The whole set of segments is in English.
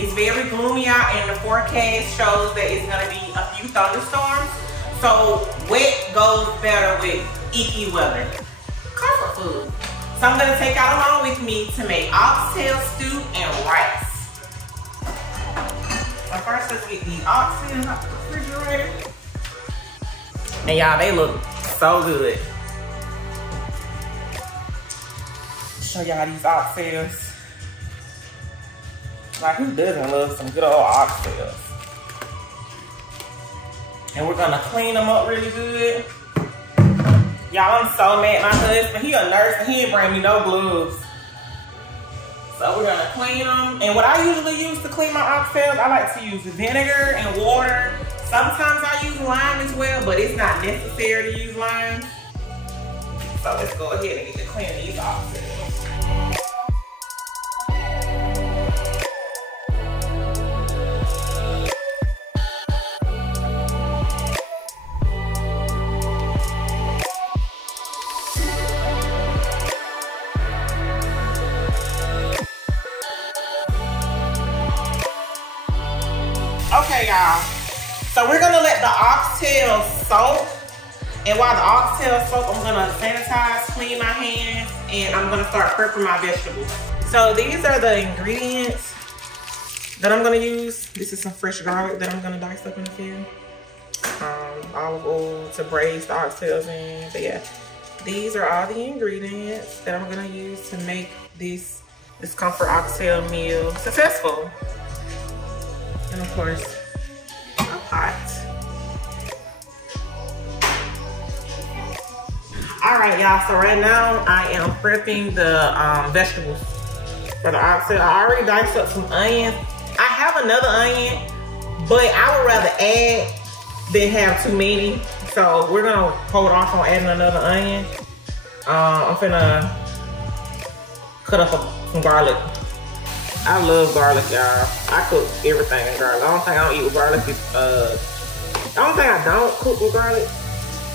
It's very gloomy out and the forecast shows that it's gonna be a few thunderstorms. So wet goes better with icky weather. Comfort food. So I'm gonna take y'all along with me to make oxtail stew and rice. So first, let's get these oxtails out the refrigerator. And y'all, they look so good. Show y'all these oxtails. Like, who doesn't love some good old oxtails? And we're gonna clean them up really good. Y'all, I'm so mad. My husband, he a nurse and he didn't bring me no gloves. So we're gonna clean them. And what I usually use to clean my oxtails, I like to use vinegar and water. Sometimes I use lime as well, but it's not necessary to use lime. So let's go ahead and get to cleaning these oxtails. Okay, y'all. So we're gonna let the oxtails soak. And while the oxtails soak, I'm gonna sanitize, clean my hands, and I'm gonna start prepping my vegetables. So these are the ingredients that I'm gonna use. This is some fresh garlic that I'm gonna dice up in a few. Olive oil to braise the oxtails in. But yeah, these are all the ingredients that I'm gonna use to make this comfort oxtail meal successful. And of course, a pot. All right, y'all, so right now I am prepping the vegetables for the oxtail. I already diced up some onions. I have another onion, but I would rather add than have too many. So we're gonna hold off on adding another onion. I'm finna cut up some garlic. I love garlic, y'all. I cook everything in garlic. The only thing I don't eat with garlic is, the only thing I don't cook with garlic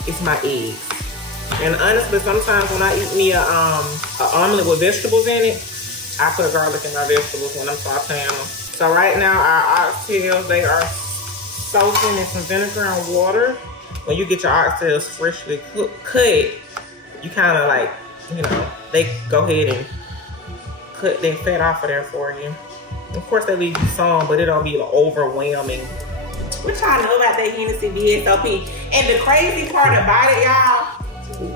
is my eggs. And honestly, sometimes when I eat me a omelet with vegetables in it, I put garlic in my vegetables when I'm sauteing them. So right now, our oxtails, they are soaking in some vinegar and water. When you get your oxtails freshly cut, you kind of like, you know, they go ahead and cut that fat off of there for you. Of course, they leave you some, but it don't be overwhelming. What y'all know about that Hennessy VSOP? And the crazy part about it, y'all,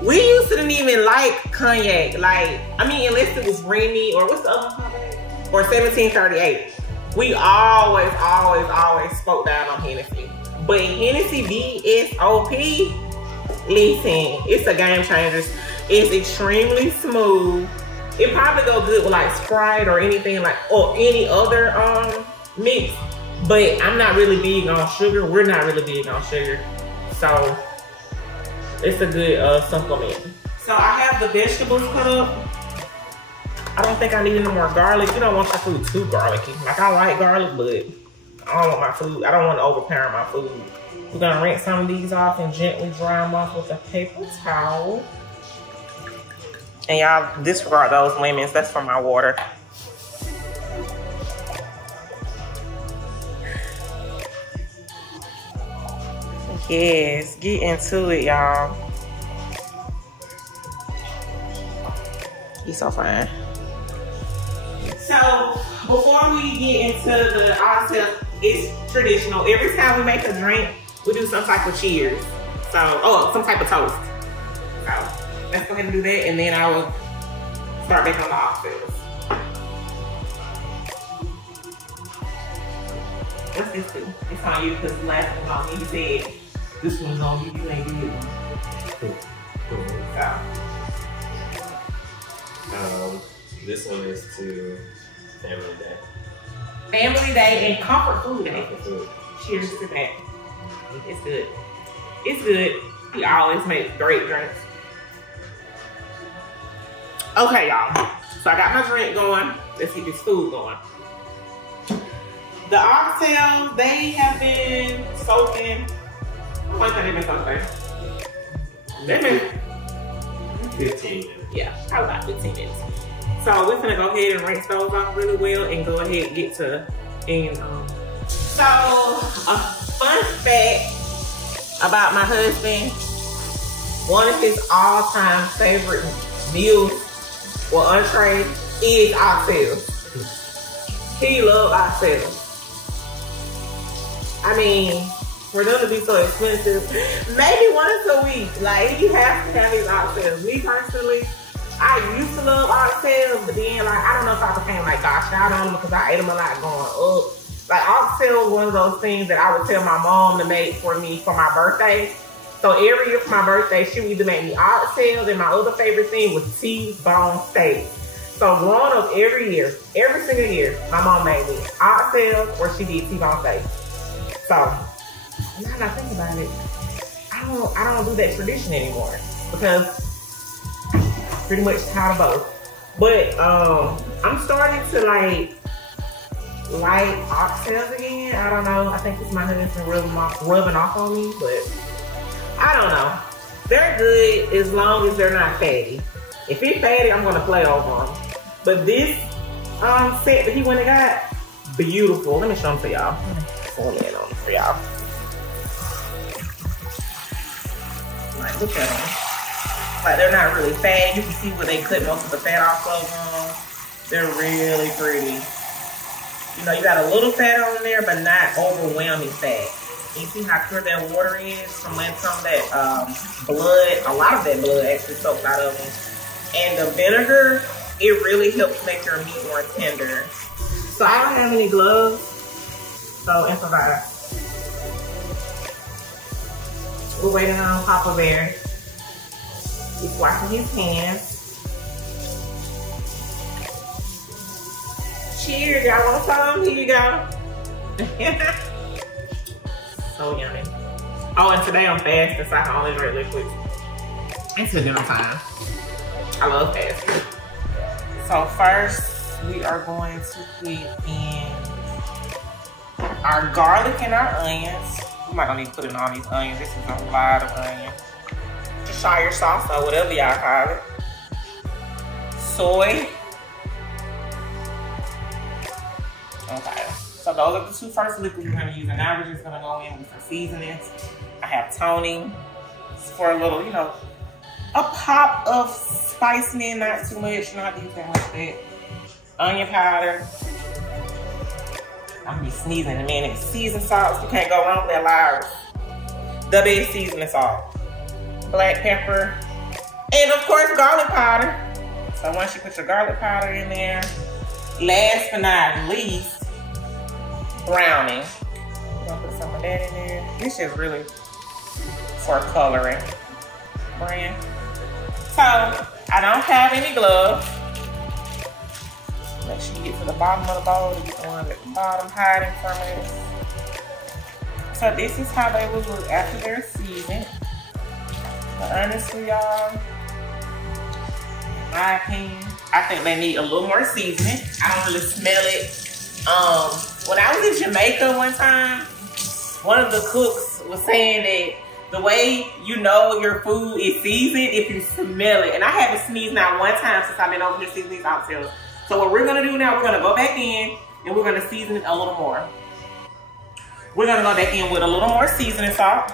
we used to didn't even like cognac. Like, I mean, unless it was Remy or what's the other one? Or 1738. We always spoke down on Hennessy. But Hennessy VSOP, listen, it's a game changer. It's extremely smooth. It probably go good with like Sprite or anything like, or any other mix. But I'm not really big on sugar. We're not really big on sugar. So it's a good supplement. So I have the vegetables cut up. I don't think I need any more garlic. You don't want your food too garlicky. Like, I like garlic, but I don't want my food, I don't want to overpower my food. We're gonna rinse some of these off and gently dry them off with a paper towel. And y'all disregard those lemons, that's for my water. Yes, get into it, y'all. He's so fine. So, before we get into the oxtail, it's traditional. Every time we make a drink, we do some type of cheers. So, some type of toast. So, let's go ahead and do that, and then I will start making the oxtails. What's this do? It's on you because the last one on me, you said, this one's on you, you ain't do it. This one is to Family Day. Family Day and Comfort Food Day. Comfort food. Cheers to that. It's good. It's good. He always makes great drinks. Okay, y'all. So I got my drink going. Let's get this food going. The oxtails, they have been soaking. How much have they been soaking? They've been 15 minutes. Yeah, probably about 15 minutes. So we're gonna go ahead and rinse those off really well and go ahead and get to And so a fun fact about my husband, one of his all-time favorite meals or entree is oxtails. He loves oxtails. I mean, for them to be so expensive, maybe once a week. Like, he has to have his oxtails. Me personally, I used to love oxtails, but then, like, I don't know if I became, like, gosh out on them because I ate them a lot going up. Like, oxtails was one of those things that I would tell my mom to make for me for my birthday. So every year for my birthday, she would either make me oxtails, and my other favorite thing was T-bone steak. So growing up every year, every single year, my mom made me oxtails or she did T-bone steak. So now that I think about it, I don't do that tradition anymore because I'm pretty much tired of both. But I'm starting to like oxtails again. I don't know. I think it's my husband rubbing off on me, but I don't know. They're good as long as they're not fatty. If it's fatty, I'm gonna play over them. But this set that he went and got, beautiful. Let me show them to y'all. Zoom in on them for y'all. Like, look at them. Like, they're not really fat. You can see where they cut most of the fat off of them. They're really pretty. You know, you got a little fat on there, but not overwhelming fat. You see how clear that water is from when some of that blood, a lot of that blood actually soaks out of them. And the vinegar, it really helps make your meat more tender. So I don't have any gloves, so improvise. We're waiting on Papa Bear. He's washing his hands. Cheers, y'all want some? Here you go. So yummy. Oh, and today I'm fasting, so I can only drink liquids. Until dinner time. I love fasting. So first, we are going to put in our garlic and our onions. I'm not gonna need to put in all these onions. This is a lot of onion. Cheshire sauce or whatever y'all call it. Soy. Okay. So those are the two first liquids we're gonna use, and now we're just gonna go in with some seasonings. I have Tony for a little, you know, a pop of spiciness, not too much, not to use that much of that. Onion powder. I'm gonna be sneezing in a minute. Seasoned salt, you can't go wrong with that Lars. The best seasoning salt. Black pepper. And of course, garlic powder. So once you put your garlic powder in there, last but not least, browning. I'm gonna put some of that in there. This is really for coloring. Brand. So I don't have any gloves. Make sure you get to the bottom of the bowl to get the ones at the bottom hiding from it. So this is how they will look after they're seasoned. But honestly, y'all, in my opinion, I think they need a little more seasoning. I don't really smell it. When I was in Jamaica one time, one of the cooks was saying that the way you know your food is seasoned if you smell it. And I haven't sneezed not one time since I've been over here seasoning these oxtails. So what we're gonna do now, we're gonna go back in and we're gonna season it a little more. We're gonna go back in with a little more seasoning salt.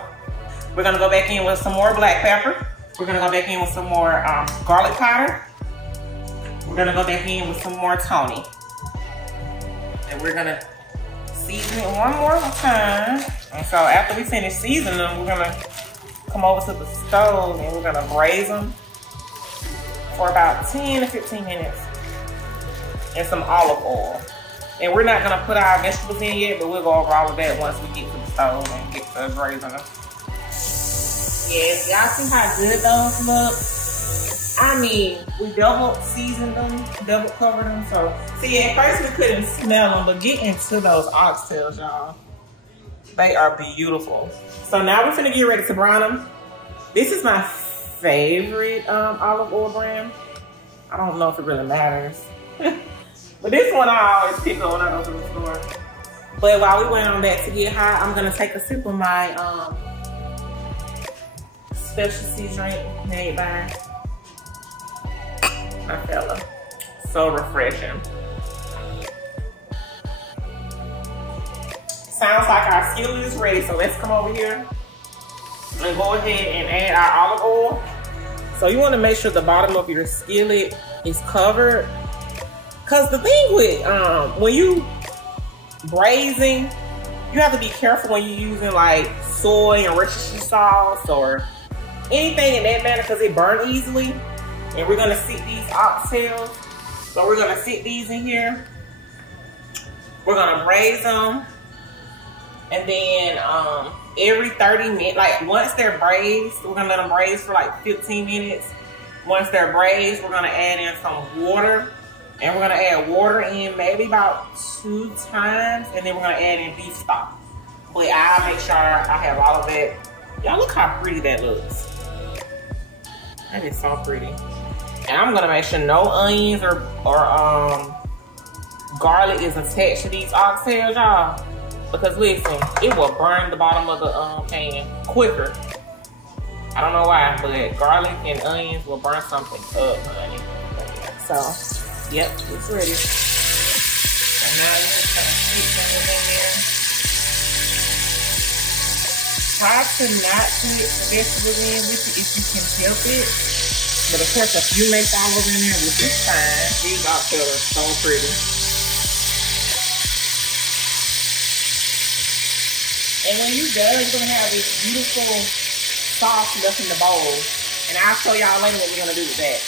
We're gonna go back in with some more black pepper. We're gonna go back in with some more garlic powder. We're gonna go back in with some more Tony. And we're gonna season it one more time. And so after we finish seasoning them, we're gonna come over to the stove and we're gonna braise them for about 10 to 15 minutes in some olive oil. And we're not gonna put our vegetables in yet, but we'll go over all of that once we get to the stove and get to braising them. Yes, y'all see how good those look? I mean, we double seasoned them, double covered them. So, see, at first we couldn't smell them, but get into those oxtails, y'all. They are beautiful. So now we're finna get ready to brown them. This is my favorite olive oil brand. I don't know if it really matters. But this one I always pick up when I go to the store. But while we wait on that to get hot, I'm gonna take a sip of my specialty drink made by my fella. So refreshing. Sounds like our skillet is ready, so let's come over here and go ahead and add our olive oil. So you want to make sure the bottom of your skillet is covered. Cause the thing with when you braising, you have to be careful when you're using like soy and Worcestershire sauce or anything in that manner, because it burn easily. And we're gonna sit these oxtails. So we're gonna sit these in here. We're gonna braise them. And then every 30 minutes, like once they're braised, we're gonna let them braise for like 15 minutes. Once they're braised, we're gonna add in some water. And we're gonna add water in maybe about 2 times. And then we're gonna add in beef stock. But I'll make sure I have all of that. Y'all look how pretty that looks. That is so pretty. And I'm gonna make sure no onions or garlic is attached to these oxtails, y'all. Because listen, it will burn the bottom of the pan quicker. I don't know why, but garlic and onions will burn something up, honey. So, yep, it's ready. And now you just gonna keep them in there. Try to not put vegetables in with it if you can help it. But of course, if you make all of them in there, which is fine, these oxtails are so pretty. And when you're done, you're gonna have this beautiful sauce left in the bowl. And I'll show y'all later what we're gonna do with that.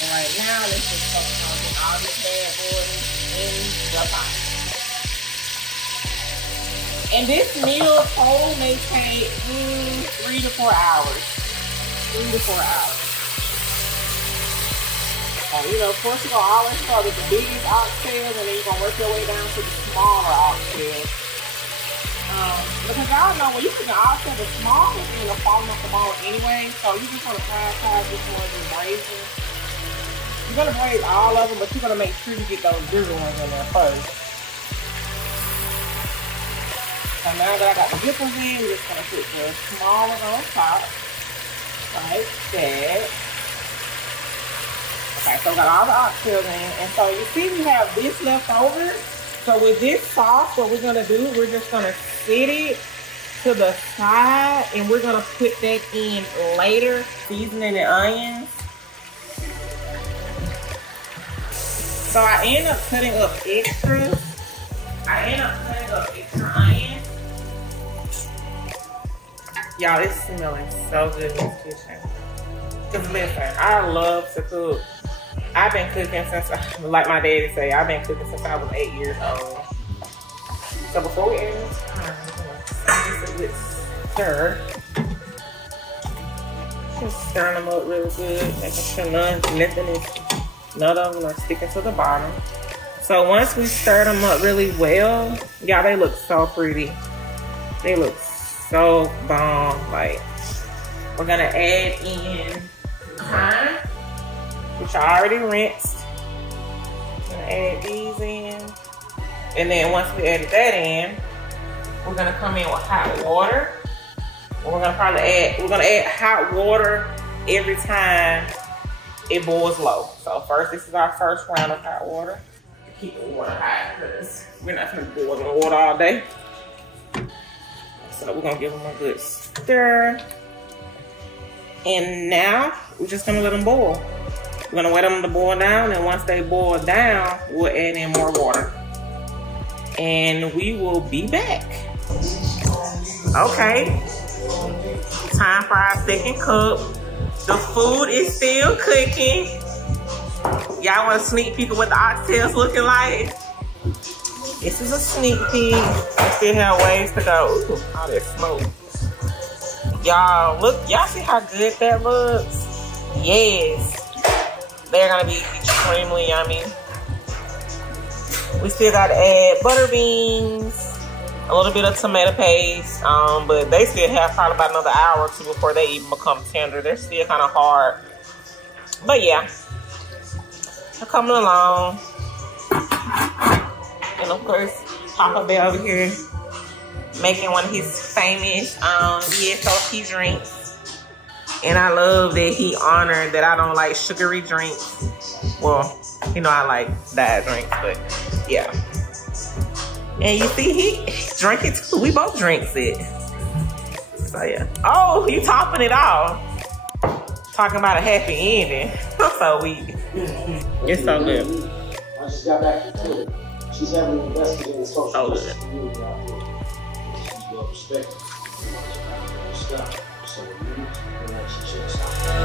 And right now, let's just focus on getting all these bad boys in the pot. And this meal total may take 3 to 4 hours. 3 to 4 hours. You know, of course, you're gonna always start with the biggest oxtails, and then you're gonna work your way down to the smaller oxtails. Because y'all know when you put the oxtail, the small is going to fall off the bone anyway, so you just want to prioritize this one in braising. You're gonna braise all of them, but you're gonna make sure you get those bigger ones in there first. So now that I got the big ones in, we're just gonna put the small ones on top, like that. Okay, so we got all the oxtails in, and so you see we have this left over. So with this sauce, what we're gonna do, we're just gonna set it to the side, and we're gonna put that in later, seasoning the onions. So I end up cutting up extras. Onions. Y'all, it's smelling so good in this kitchen. Cause listen, I love to cook. I've been cooking since, like my daddy say, I've been cooking since I was 8 years old. So before we add this time, I'm gonna give this a stir. Just stirring them up really good, making sure none of them are sticking to the bottom. So once we stir them up really well, y'all, they look so pretty. They look so bomb. Like, we're gonna add in thyme, which I already rinsed. I'm gonna add these in. And then once we added that in, we're gonna come in with hot water. And we're gonna add hot water every time it boils low. So first, this is our first round of hot water. Keep the water hot because we're not gonna boil the water all day. So we're gonna give them a good stir. And now we're just gonna let them boil. We're gonna wait them to boil down, and once they boil down, we'll add in more water. And we will be back. Okay, time for our second cup. The food is still cooking. Y'all want a sneak peek of what the oxtails looking like? This is a sneak peek. We still have ways to go. Ooh, all that smoke. Y'all, look, y'all see how good that looks? Yes. They're gonna be extremely yummy. We still gotta add butter beans, a little bit of tomato paste, but they still have probably about another hour or two before they even become tender. They're still kind of hard. But yeah, they're coming along. And of course, Papa Bear over here making one of his famous VSOP drinks. And I love that he honored that I don't like sugary drinks. Well, you know, I like diet drinks, but yeah. And you see, he drank it too. We both drinks it. So yeah. Oh, you topping it off. Talking about a happy ending. I'm so weak. It's so good. I just got back from Philly. She's heavily invested in the social justice community out here. She's well respected. So, relationships.